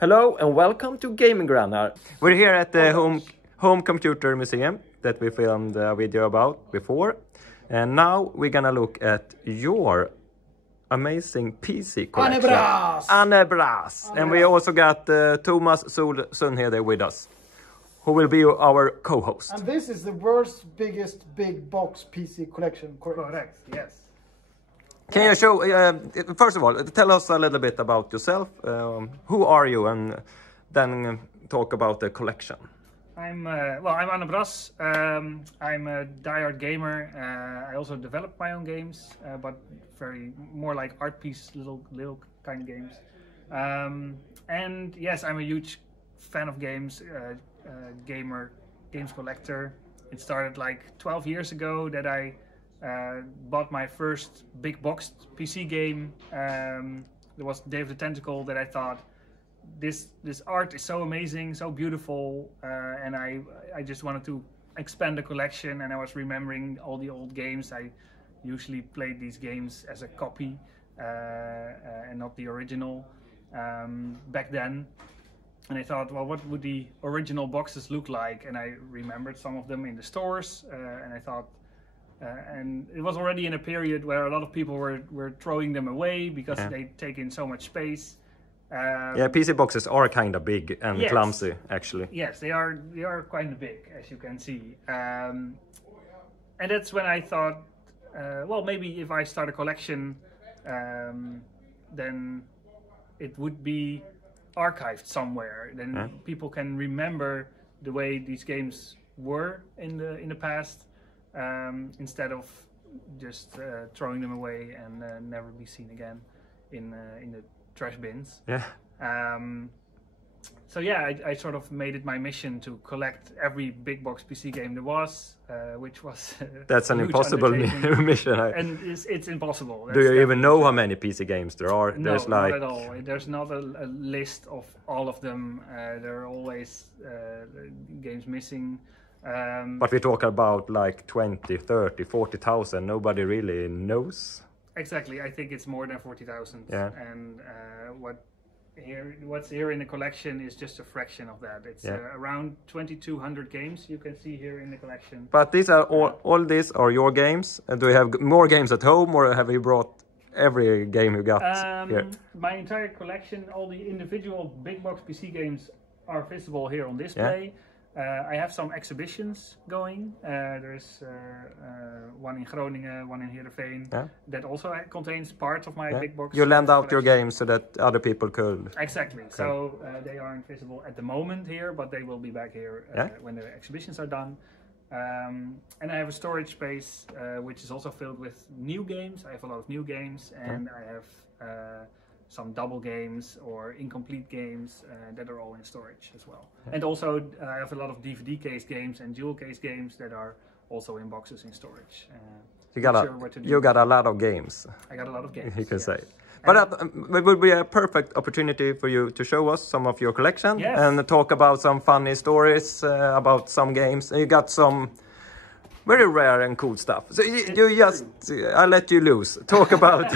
Hello and welcome to GamingGrannar. We're here at the home computer museum that we filmed a video about before. And now we're gonna look at your amazing PC collection. Anebras! And we also got Thomas Sundhede with us, who will be our co-host. And this is the world's biggest big box PC collection, correct? Yes. Can you show, first of all, tell us a little bit about yourself. Who are you? And then talk about the collection. I'm Anebras. I'm a diehard gamer. I also develop my own games, but more like art piece, little kind of games. And yes, I'm a huge fan of games, games collector. It started like 12 years ago that I bought my first big boxed PC game. There was Day of the Tentacle that I thought, this art is so amazing, so beautiful, and I just wanted to expand the collection, and I was remembering all the old games. I usually played these games as a copy and not the original back then. And I thought, well, what would the original boxes look like? And I remembered some of them in the stores, and I thought, and it was already in a period where a lot of people were throwing them away because they take in so much space. Yeah, PC boxes are kind of big and clumsy, actually. Yes, they are quite big, as you can see. And that's when I thought, well, maybe if I start a collection, then it would be archived somewhere. Then people can remember the way these games were in the past, instead of just throwing them away and never be seen again in the trash bins. Yeah. So yeah, I sort of made it my mission to collect every big box PC game there was, which was that's an impossible mission. And it's impossible. Do you even know how many PC games there are? No, there's like... not at all. There's not a list of all of them. There are always games missing. But we talk about like 20, 30, 40,000. Nobody really knows. Exactly, I think it's more than 40,000. Yeah. And what's here in the collection is just a fraction of that. It's around 2,200 games you can see here in the collection. But these are all these are your games. Do you have more games at home, or have you brought every game you got here? My entire collection, all the individual big box PC games are visible here on display. Yeah. I have some exhibitions going. There's one in Groningen, one in Heerenveen, that also contains parts of my big box. You lend out collection. your games so that other people could. Exactly. So they aren't visible at the moment here, but they will be back here when the exhibitions are done. And I have a storage space which is also filled with new games. I have a lot of new games, and I have some double games or incomplete games that are all in storage as well. And also I have a lot of DVD case games and dual case games that are also in boxes in storage. You got a lot of games. I got a lot of games. You can say. But it would be a perfect opportunity for you to show us some of your collection and talk about some funny stories about some games. And you got some very rare and cool stuff. So I let you loose. Talk about.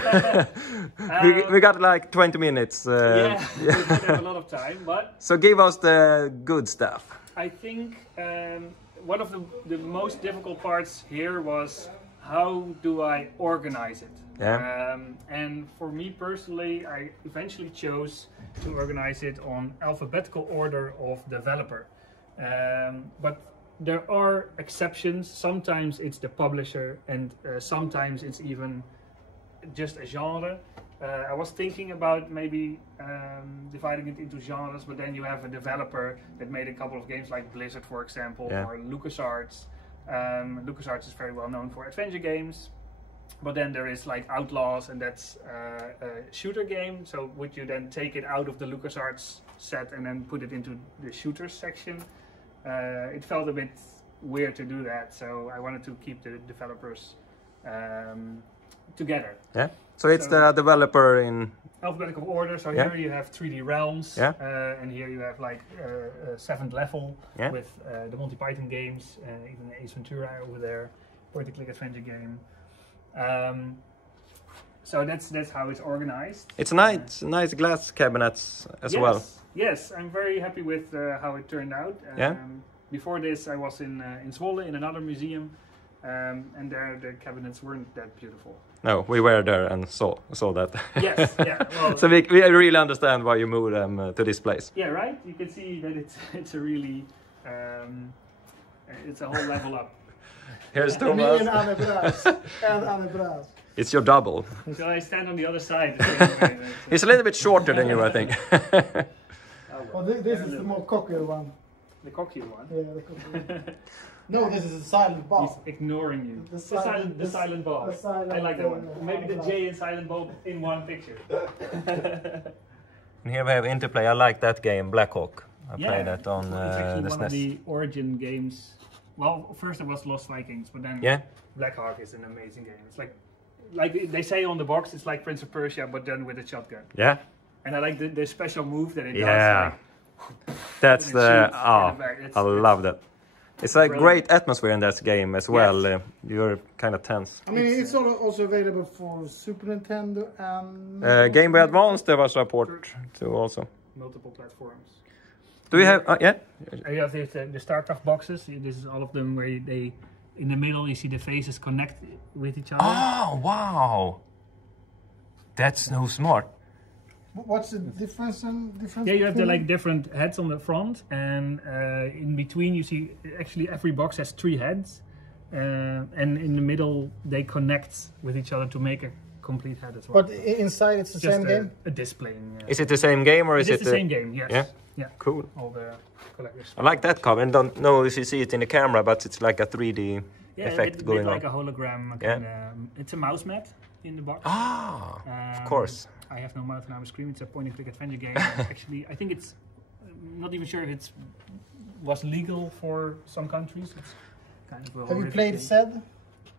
we got like 20 minutes. We have a lot of time, but. So give us the good stuff. I think one of the most difficult parts here was, how do I organize it? Yeah. And for me personally, I eventually chose to organize it on alphabetical order of developer. But there are exceptions. Sometimes it's the publisher, and sometimes it's even just a genre. I was thinking about maybe dividing it into genres, but then you have a developer that made a couple of games like Blizzard, for example, or LucasArts. LucasArts is very well known for adventure games, but then there is like Outlaws, and that's a shooter game. So would you then take it out of the LucasArts set and then put it into the shooters section? It felt a bit weird to do that, so I wanted to keep the developers together. Yeah. So it's the developer in alphabetical order. So here you have 3D Realms, and here you have like a 7th level with the Monty Python games, even Ace Ventura over there, point-and-click adventure game. So that's how it's organized. It's nice glass cabinets as well. Yes, I'm very happy with how it turned out. Before this, I was in Zwolle in another museum, and there the cabinets weren't that beautiful. No, we were there and saw that. Yes, yeah. Well, so we really understand why you moved them to this place. Yeah, right. You can see that it's a really it's a whole level up. Here's Thomas. Me and Anne Braas. And Anne Braas. It's your double. So I stand on the other side. He's a little bit shorter than you, I think. Well, this is the more cockier one. The cockier one? Yeah, the cockier one. No, this is a silent bob. He's ignoring you. The silent bob. I like that one. Maybe the J and silent bob in one picture. And here we have Interplay. I like that game, Black Hawk. I played that on it's actually the one SNES. of the origin games. Well, first it was Lost Vikings, but then Black Hawk is an amazing game. It's like they say on the box, it's like Prince of Persia, but done with a shotgun. Yeah. And I like the special move that it does. Yeah. That's the... I love that. It's a great atmosphere in that game as well. Yes. You're kind of tense. I mean, it's also available for Super Nintendo and... Game Boy Advance there was support to also. Multiple platforms. Do you have... yeah? You have the StarCraft boxes. This is all of them where they... In the middle you see the faces connect with each other. Oh, wow! That's so smart. What's the difference? Yeah, you have the different heads on the front, and in between you see actually every box has 3 heads, and in the middle they connect with each other to make a complete head as well. But inside it's the same game? A displaying. Is it the same game or is it the same game? Yes. Yeah. Yeah. Cool. All the collectors. I like that cover. I don't know if you see it in the camera, but it's like a 3D effect going on. Like a hologram. It's a mouse mat in the box. Of course. I have no mouth and I'm screaming. It's a point-and-click adventure game. Actually, I think it's not even sure if it was legal for some countries. It's kind of have you played Zed?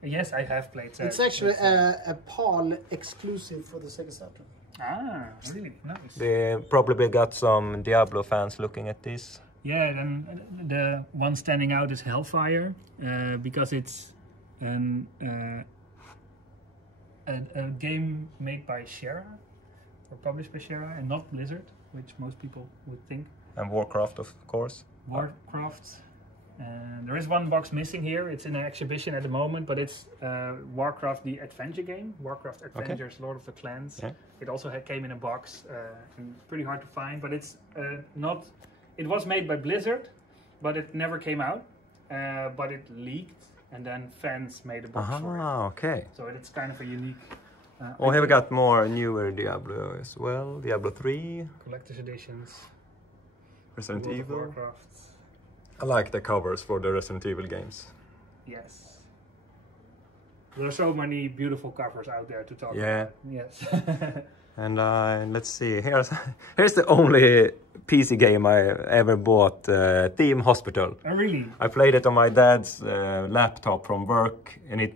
Yes, I have played Zed. It's actually a PAL exclusive for the Sega Saturn. Ah, really? Nice. They probably got some Diablo fans looking at this. Yeah, and the one standing out is Hellfire, because it's a game made by Shera, or published by Shera, and not Blizzard, which most people would think. And Warcraft, of course. Warcraft. And there is one box missing here. It's in an exhibition at the moment, but it's Warcraft, the adventure game. Warcraft Adventures, Lord of the Clans. Yeah. It also came in a box, and pretty hard to find, but it's not... It was made by Blizzard, but it never came out. But it leaked, and then fans made a box for it. Okay. So it's kind of a unique... here we got more newer Diablo as well. Diablo 3. Collector's editions. Resident Evil. Warcraft. I like the covers for the Resident Evil games. Yes. There are so many beautiful covers out there to talk about. Yes. And let's see, here's the only PC game I ever bought, Team Hospital. Oh, really? I played it on my dad's laptop from work, and it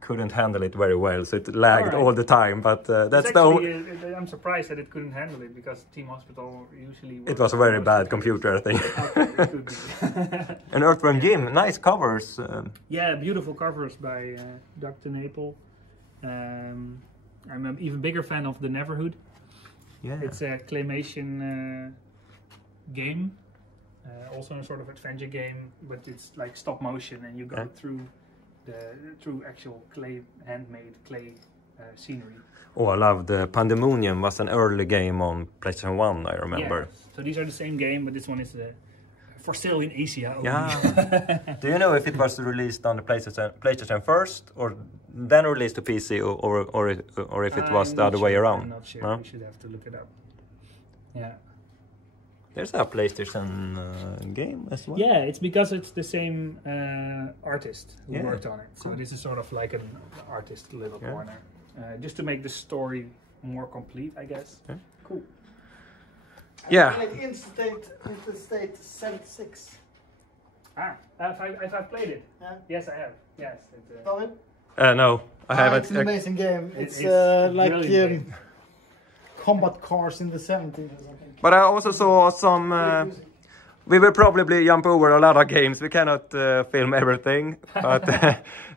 couldn't handle it very well, so it lagged all the time, but that's the only... I'm surprised that it couldn't handle it, because Team Hospital usually... It was a very bad computer, I think. Okay, it could be. And Earthworm Jim, nice covers. Yeah, beautiful covers by Dr. Napel. I'm an even bigger fan of The Neverhood. Yeah. It's a claymation game, also a sort of adventure game, but it's like stop motion, and you go through actual handmade clay scenery. Oh, I love the Pandemonium. Was an early game on PlayStation 1, I remember. Yeah. So these are the same game, but this one is for sale in Asia only. Yeah. Do you know if it was released on the PlayStation first, or then released to PC, or if it was the other way around? I'm not sure. No? We should have to look it up. Yeah. There's a PlayStation game as well. Yeah, it's because it's the same artist who worked on it. So this is sort of like an artist little corner. Just to make the story more complete, I guess. Yeah. Cool. Yeah. I played Interstate 76. Have I played it? Yeah. Yes, I have. Yes. No, I haven't. It's an amazing game. It's like Combat cars in the 70s or something. But I also saw We will probably jump over a lot of games. We cannot film everything, but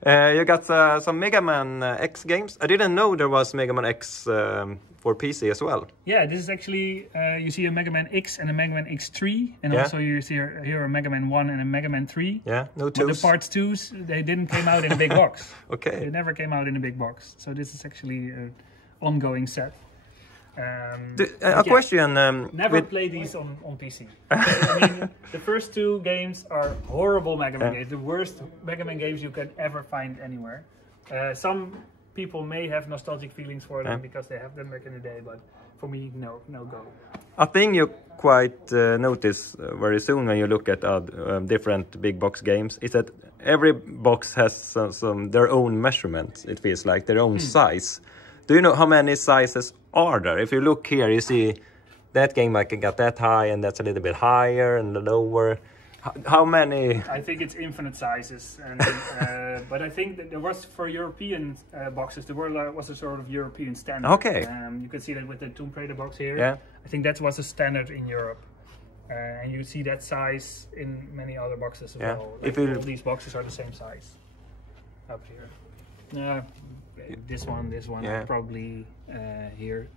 you got some Mega Man X games. I didn't know there was Mega Man X for PC as well. Yeah, this is actually, you see a Mega Man X and a Mega Man X3, and also you see here a Mega Man 1 and a Mega Man 3. Yeah, no twos. But the parts 2s, they didn't came out in a big box. Okay. They never came out in a big box. So this is actually an ongoing set. Question. Never play these on PC. I mean, the first 2 games are horrible Mega Man games. The worst Mega Man games you can ever find anywhere. Some people may have nostalgic feelings for them because they have them back in the day, but for me, no go. A thing you quite notice very soon when you look at different big box games is that every box has some their own measurements. It feels like their own size. Do you know how many sizes are there? If you look here, you see that game I can get that high, and that's a little bit higher and lower. How many? I think it's infinite sizes, and but I think that there was for European boxes there was a sort of European standard. Okay. You can see that with the Tomb Raider box here. Yeah. I think that was a standard in Europe, and you see that size in many other boxes as well. Like all these boxes are the same size. Up here. This one, probably here.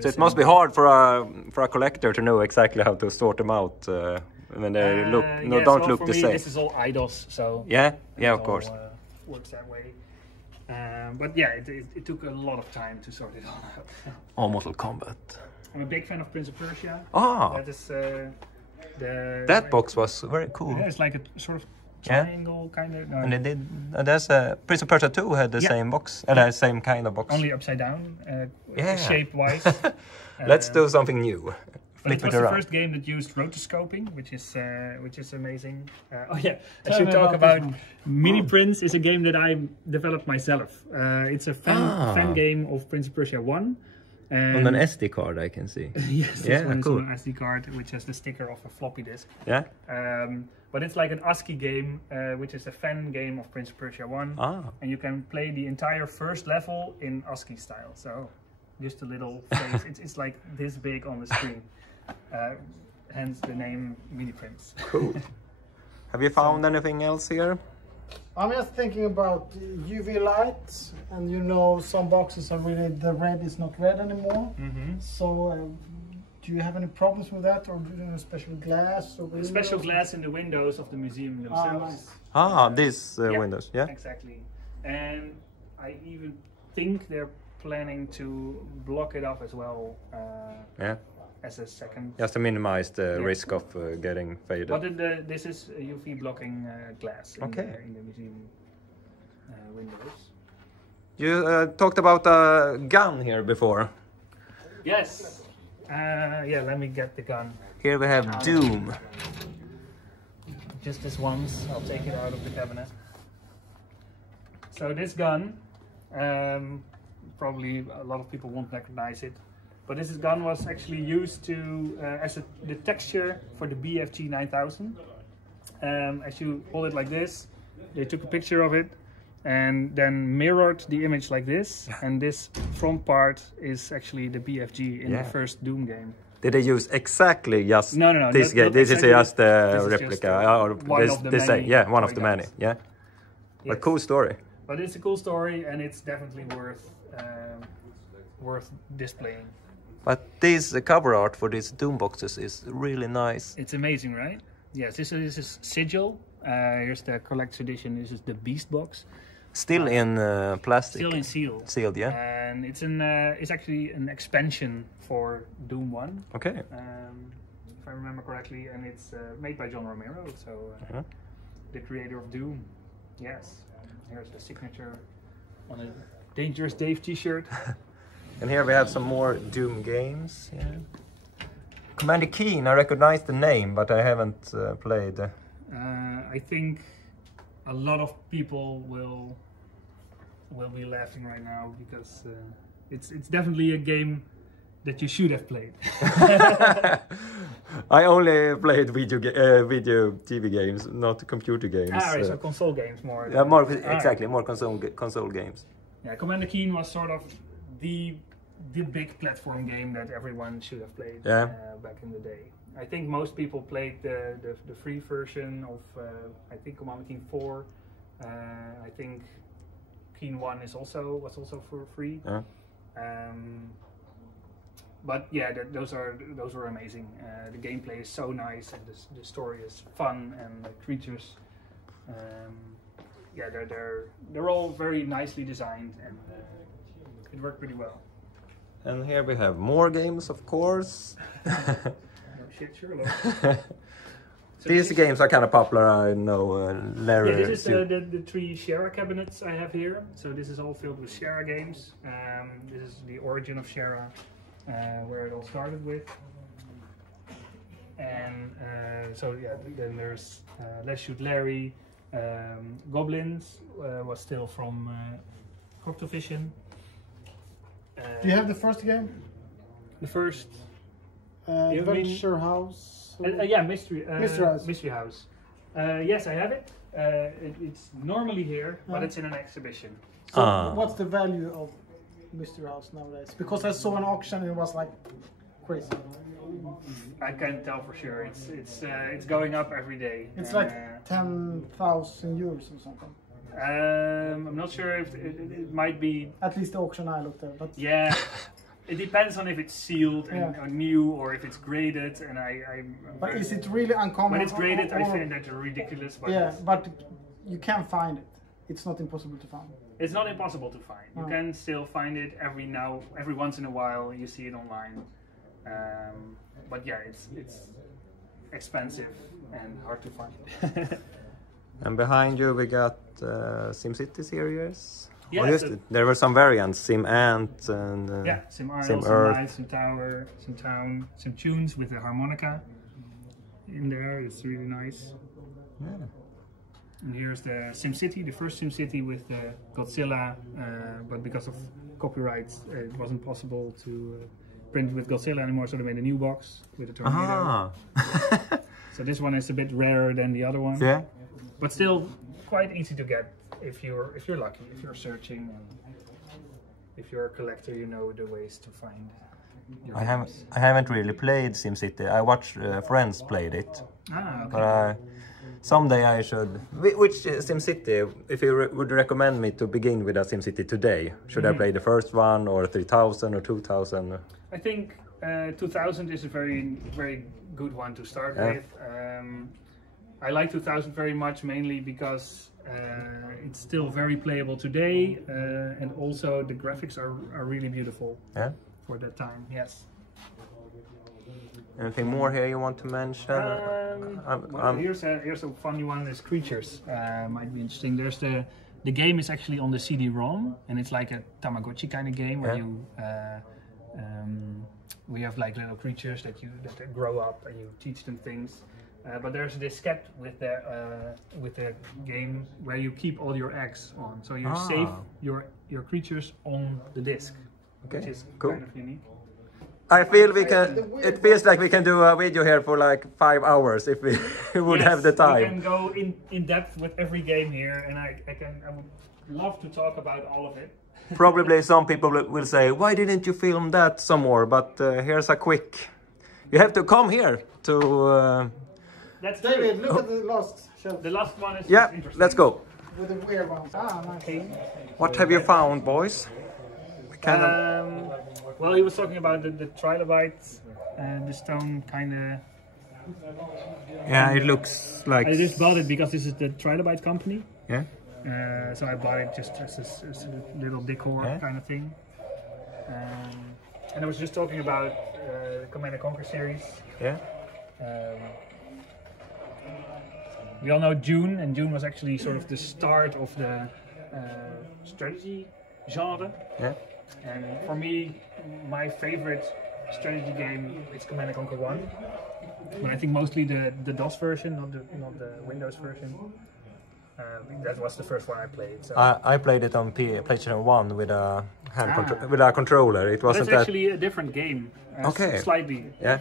So it must be hard for a collector to know exactly how to sort them out when they don't look the same. This is all idols, so yeah, of course. Works that way. But yeah, it took a lot of time to sort it all out. Mortal Kombat. I'm a big fan of Prince of Persia. That is that box was very cool. Yeah, it's like a sort of triangle kind of. And they did. There's Prince of Persia 2 had the same box, the same kind of box. Only upside down, shape-wise. Let's do something new. It was the first game that used rotoscoping, which is amazing. I should talk about Mini Prince. Is a game that I developed myself. It's a fan game of Prince of Persia 1. On an SD card, I can see. Yes, this one is on an SD card, which has the sticker of a floppy disk. Yeah. But it's like an ASCII game, which is a fan game of Prince of Persia 1. And you can play the entire first level in ASCII style. So just a little face. It's like this big on the screen. Hence the name Mini Prince. Cool. Have you found anything else here? I'm just thinking about UV light, and you know some boxes are really, the red is not red anymore. So do you have any problems with that, or do you have a special glass? Or special glass in the windows of the museum themselves. Nice. These windows, yeah? Exactly. And I even think they're planning to block it off as well. As a second. Just to minimize the risk of getting faded. But this is UV blocking glass in the museum windows. You talked about a gun here before. Yes. Let me get the gun. Here we have Doom. Just this once. I'll take it out of the cabinet. So this gun, probably a lot of people won't recognize it. But this gun was actually used to as the texture for the BFG 9000. As you hold it like this, they took a picture of it and then mirrored the image like this. And this front part is actually the BFG in the first Doom game. Did they use exactly just no, this game? This is just a replica. One of the many. One of the many. Yeah. Yes. A cool story. But it's a cool story, and it's definitely worth displaying. But this cover art for these Doom boxes is really nice. It's amazing, right? Yes, this is Sigil. Here's the collector's edition. This is the Beast box. Still in plastic. Still in seal. Sealed, yeah. And it's actually an expansion for Doom 1. Okay. If I remember correctly, and it's made by John Romero, so the creator of Doom. Yes. Here's the signature on a Dangerous Dave t-shirt. And here we have some more Doom games. Yeah. Commander Keen, I recognize the name, but I haven't played. I think a lot of people will be laughing right now because it's definitely a game that you should have played. I only played video TV games, not computer games. Right, so console games more. Exactly, more console games. Yeah, Commander Keen was sort of the the big platform game that everyone should have played back in the day. I think most people played the free version of I think Command King 4. I think Keen 1 was also for free. But yeah, those were amazing. The gameplay is so nice, and the story is fun, and the creatures, yeah, they're all very nicely designed, and it worked pretty well. And here we have more games, of course. Oh, shit, sure. So these games are kind of popular, I know. Larry. Yeah, this is the 3 Shara cabinets I have here. So this is all filled with Shara games. This is the origin of Shara. Where it all started with, and so yeah, then there's Let's Shoot Larry, Goblins was still from Coctovision. Do you have the first game? The first Adventure House? yeah, Mystery House. Mystery House. Yes, I have it. It's normally here, but it's in an exhibition. So what's the value of Mystery House nowadays? Because I saw an auction and it was like crazy. I can't tell for sure. It's going up every day. It's like 10,000 euros or something. I'm not sure if it might be. At least the auction I looked at, but yeah, it depends on if it's sealed and or new, or if it's graded. And But is it really uncommon? When it's graded, I find that ridiculous. But yeah, but you can find it. It's not impossible to find. It's not impossible to find. You can still find it every once in a while. You see it online, but yeah, it's expensive and hard to find. And behind you we got Simcity Series. Yeah, there were some variants, Sim Ant and yeah, Sim Isle, Sim Sim Earth, Night, Sim Tower, Sim Town, Sim Tunes with the harmonica in there. It's really nice. Yeah. And here's the SimCity, the first SimCity with Godzilla, but because of copyrights, it wasn't possible to print with Godzilla anymore, so they made a new box with a tornado. So this one is a bit rarer than the other one. Yeah. But still quite easy to get if you're lucky, if you're searching, and if you're a collector, you know the ways to find. I haven't really played SimCity. I watched friends played it. Okay. But someday I should. Which SimCity, if you would recommend me to begin with a SimCity today, should I play the first one, or 3000 or 2000? I think 2000 is a very, very good one to start with. I like 2000 very much, mainly because it's still very playable today, and also the graphics are really beautiful for that time. Yes. Anything more here you want to mention? Well, here's a funny one. Is Creatures. Might be interesting. There's the game is actually on the CD-ROM, and it's like a Tamagotchi kind of game where you we have like little creatures that grow up and you teach them things. But there's a diskette with the game where you keep all your eggs on, so you save your creatures on the disk, which is kind of unique. I feel we can. It feels like we can do a video here for like 5 hours if we would have the time. We can go in depth with every game here, and I would love to talk about all of it. Probably some people will say, "Why didn't you film that some more?" But here's a quick. You have to come here to. That's David, look at the last shelf. The last one is interesting. Let's go. With the weird ones. Nice. What have you found, boys? Well, he was talking about the trilobite, the stone kind of. Yeah, it looks like. I just bought it because this is the trilobite company. Yeah. So I bought it just as a little decor kind of thing. And I was just talking about the Command & Conquer series. Yeah. We all know Dune, and Dune was actually sort of the start of the strategy genre. Yeah. And for me, my favorite strategy game is Command & Conquer 1. But I think mostly the DOS version, not the Windows version. That was the first one I played. So. I played it on PlayStation 1 with a with a controller. It wasn't That's actually a different game. Slightly. Yeah.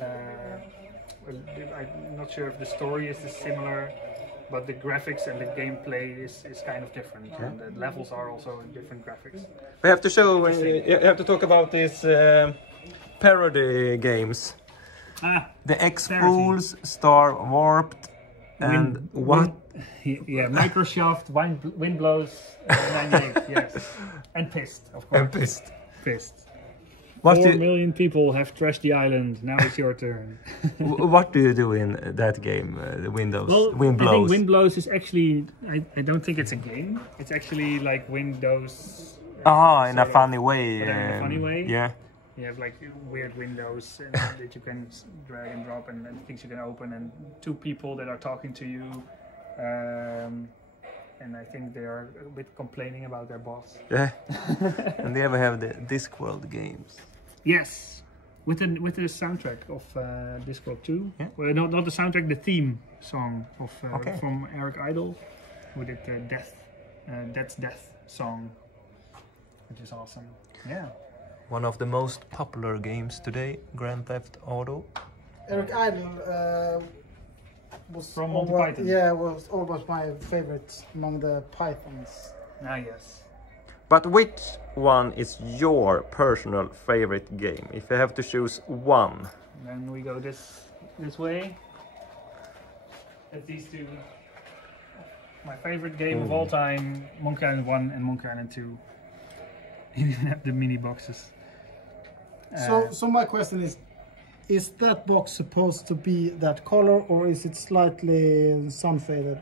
I'm not sure if the story is similar. but the graphics and the gameplay is kind of different. And the levels are also different graphics. We have to show, you have to talk about these parody games. The X-Fools, Star Warped, and what? Yeah, Microsoft, Wind Blows, 98, yes. And Pissed, of course. And Pissed. Pissed. 4 million people have trashed the island, now it's your turn. What do you do in that game, Wind Blows? I think Wind Blows is actually, I don't think it's a game. It's actually like Windows. In a funny way. In a funny way? Yeah. You have like weird windows that you can drag and drop and things you can open and 2 people that are talking to you. And I think they are a bit complaining about their boss. Yeah. And they ever have the Discworld games. Yes. With the soundtrack of Discworld 2. Yeah. Well, not the soundtrack, the theme song of from Eric Idle, who did the That's Death song, which is awesome. Yeah. One of the most popular games today, Grand Theft Auto. Eric Idle was from Monty Python. Yeah, was almost my favorite among the Pythons. Ah, yes. But which one is your personal favorite game? If you have to choose one. Then we go this way. At these 2. My favorite game of all time, Monkey Island 1 and Monkey Island 2. You even have the mini boxes. So my question is that box supposed to be that color, or is it slightly sun faded?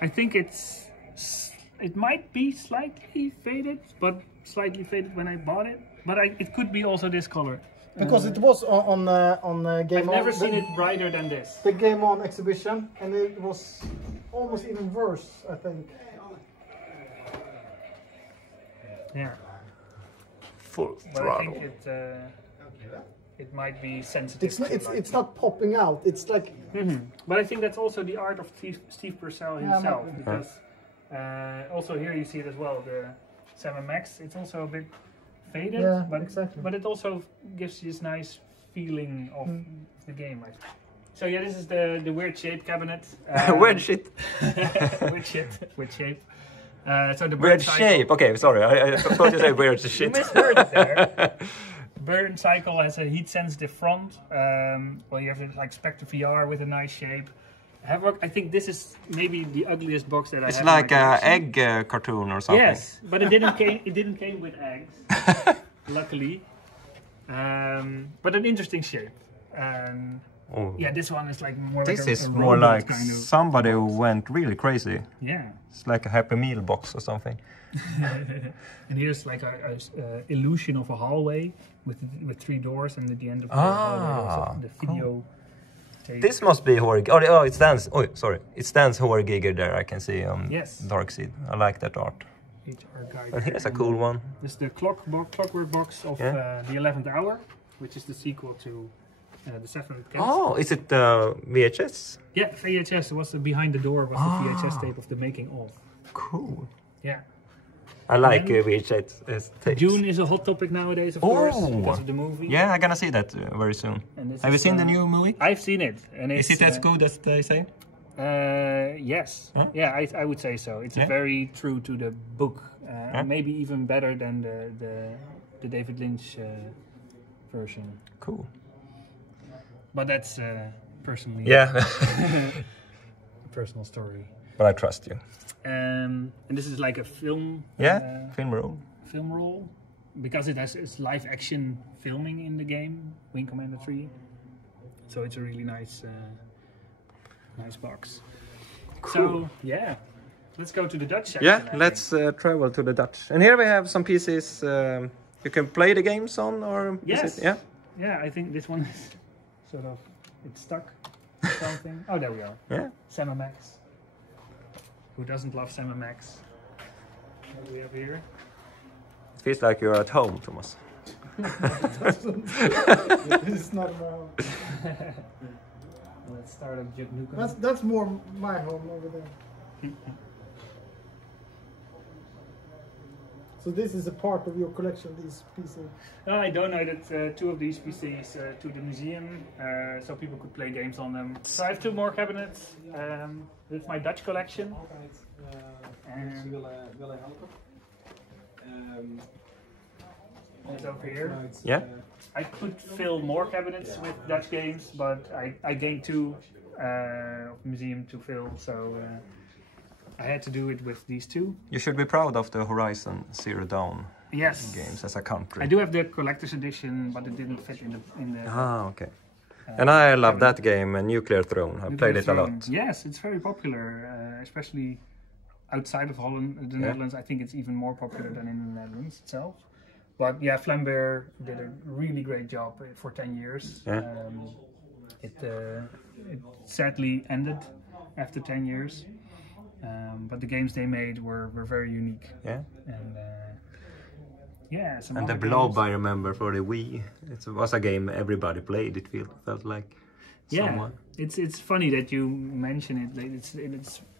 I think it might be slightly faded, but slightly faded when I bought it. But it could be also this color. Because it was on Game On. I've never seen it brighter than this. The Game On exhibition, and it was almost even worse, I think. Yeah. Full but throttle. I think it might be sensitive. It's not popping out. It's like. But I think that's also the art of Steve Purcell himself, because also here you see it as well. The 7 Max, it's also a bit faded, but it also gives this nice feeling of the game. So yeah, this is the weird shape cabinet. Weird shit. Weird shape. So the weird shape. Okay, sorry. I thought you said weird shit. You misheard it there. Burn Cycle has a heat-sensitive front. Well, you have this like Spectre VR with a nice shape. Havoc, I think this is maybe the ugliest box that I have. It's like an egg cartoon or something. Yes, but it didn't came with eggs, luckily. But an interesting shape. Yeah, this one is like more. This like is more like kind of somebody who went really crazy. Yeah. It's like a Happy Meal box or something. And here's like a illusion of a hallway with 3 doors, and at the end of the hallway also the video. Tape. This must be horror. Oh, it stands. Oh, sorry, it stands horror Giger there. I can see on Darkseid. I like that art. And here's a cool one. This is the clockwork box of the 11th Hour, which is the sequel to the 7th Case. Oh, is it VHS? Yeah, VHS. It was behind the door was the VHS tape of the making of. Cool. Yeah. I like VHS tapes. Dune is a hot topic nowadays, of course, because of the movie. Yeah, I'm gonna see that very soon. Have you seen the new movie? I've seen it. And is it as good as they say? Yes. Huh? Yeah, I would say so. It's very true to the book. Maybe even better than the David Lynch version. Cool. But that's personally a personal story. But I trust you. And this is like a film. Film roll. Film roll, because it's live action filming in the game, Wing Commander 3. So it's a really nice box. Cool. So yeah, let's go to the Dutch section. Yeah, let's travel to the Dutch. And here we have some pieces you can play the games on, or yes, yeah. I think this one is sort of stuck. Something. Oh, there we are. Yeah. Sam Max. Who doesn't love Sam Max? What do we have here? It feels like you're at home, Thomas. It's not my home. Let's start at Duke Nukem. That's more my home over there. So this is a part of your collection, these pieces. I donated 2 of these PCs to the museum, so people could play games on them. So I have 2 more cabinets with my Dutch collection. It's over here. Yeah. I could fill more cabinets with Dutch games, but I gained 2 of the museum to fill, so I had to do it with these 2. You should be proud of the Horizon Zero Dawn Yes. games as a country. I do have the collector's edition, but it didn't fit in the Ah, okay. And I love that game, Nuclear Throne. I played it a lot. Yes, it's very popular, especially outside of Holland, the Netherlands. I think it's even more popular than in the Netherlands itself. But yeah, Flambert did a really great job for 10 years. Yeah. It sadly ended after 10 years. But the games they made were very unique. Yeah. And yeah, some And the other Blob, games. I remember for the Wii. It was a game everybody played. It felt like someone. It's funny that you mention it. Like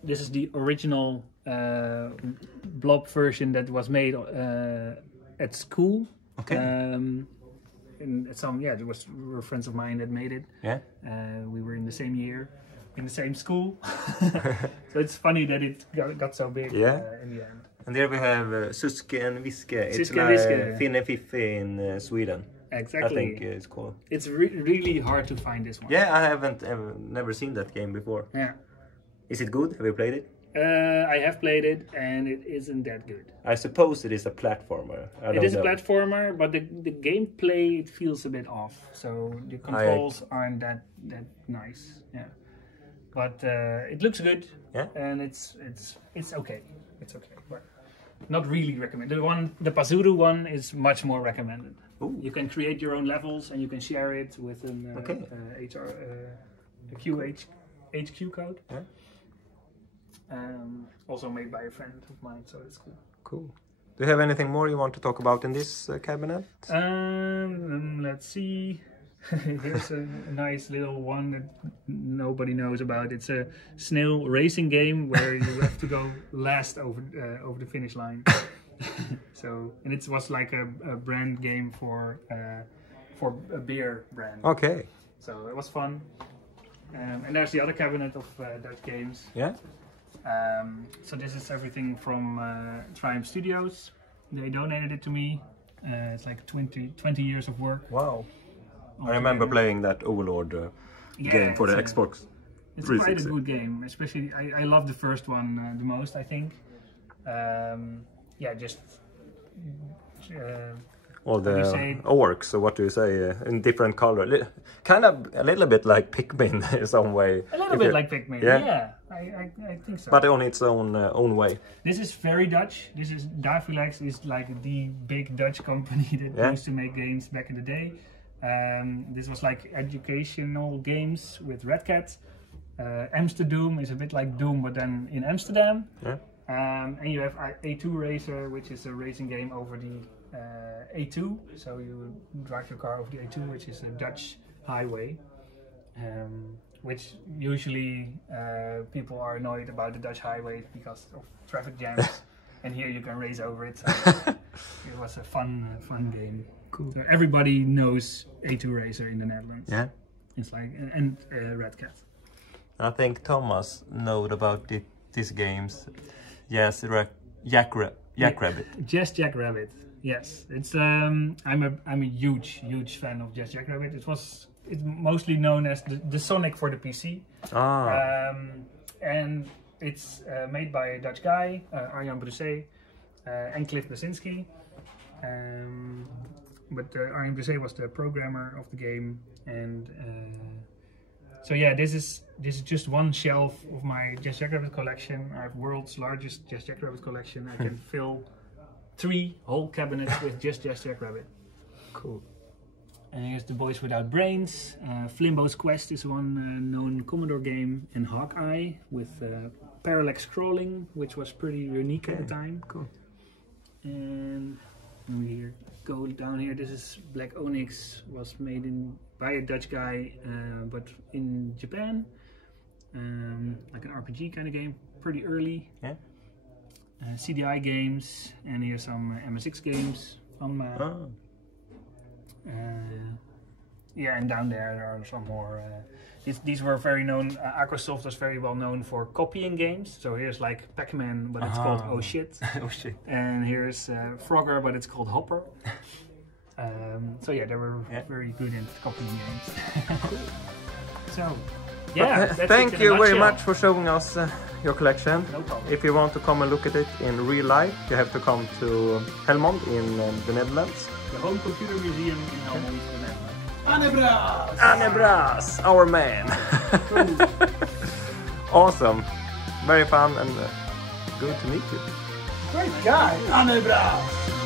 this is the original Blob version that was made at school. Okay. And there were friends of mine that made it. Yeah. We were in the same year, in the same school. So it's funny that it got so big in the end. And there we have Suske and Viske. It's Suske like and Viske. Finne Fiffe in Sweden. Exactly. I think it's called. It's really hard to find this one. Yeah, I haven't never seen that game before. Yeah. Is it good? Have you played it? I have played it, and it isn't that good. I suppose it is a platformer. It is a platformer, but the gameplay, it feels a bit off. So the controls aren't that nice. Yeah. But it looks good. Yeah. And it's okay. It's okay. But not really recommended. The Pazuru one is much more recommended. Ooh. You can create your own levels and you can share it with an HQ code. Yeah. Also made by a friend of mine, so it's cool. Cool. Do you have anything more you want to talk about in this cabinet? Let's see. Here's a nice little one that nobody knows about. It's a snail racing game where you have to go last over the finish line. And it was like a brand game for a beer brand. Okay. So it was fun. And there's the other cabinet of Dutch games. Yeah. So this is everything from Triumph Studios. They donated it to me. It's like 20 years of work. Wow. I remember playing that Overlord game for the Xbox. It's quite a good game. Especially, I love the first one the most, I think. All the orcs, so what do you say, in different color. Kind of a little bit like Pikmin in some way. A little bit like Pikmin, yeah. I think so. But on its own way. This is very Dutch. This is Davilex is like the big Dutch company that used to make games back in the day. This was like educational games with Red Cat. Amsterdam is a bit like Doom, but then in Amsterdam. Yeah. And you have A2 Racer, which is a racing game over the A2. So you drive your car over the A2, which is a Dutch highway. Which usually people are annoyed about the Dutch highways because of traffic jams. And here you can race over it. So it was a fun game. Cool. So everybody knows A2 Racer in the Netherlands. Yeah. It's like and Red Cat. I think Thomas knows about these games. Yes, Jackrabbit. Just Jackrabbit. Yes, it's I'm a huge fan of Just Jackrabbit. It's mostly known as the Sonic for the PC. And it's made by a Dutch guy, Arjan Brusset, and Cliff Blasinski. But Arjan Brusset was the programmer of the game, and so yeah, this is just one shelf of my Just Jackrabbit collection. I have world's largest Just Jackrabbit collection. I can fill 3 whole cabinets with just Jackrabbit. Cool. And here's The Boys Without Brains. Flimbo's Quest is one known Commodore game, and Hawkeye with parallax scrolling, which was pretty unique at the time. Cool. And we go down here. This is Black Onyx. Was made by a Dutch guy, but in Japan. Like an RPG kind of game, pretty early. Yeah. CDI games, and here's some MSX games from. Yeah, and down there are some more. These were very known. Acrosoft was very well known for copying games. So here's like Pac-Man, but it's called Oh Shit. Oh shit. And here's Frogger, but it's called Hopper. So yeah, they were very good in copying games. So yeah, that's thank it in a you very nutshell. much for showing us your collection. No problem. If you want to come and look at it in real life, you have to come to Helmond in the Netherlands. The Home Computer Museum in Helmond, the Netherlands. Anne Bras, our man. Awesome, very fun and good to meet you. Great guy, Anne Bras.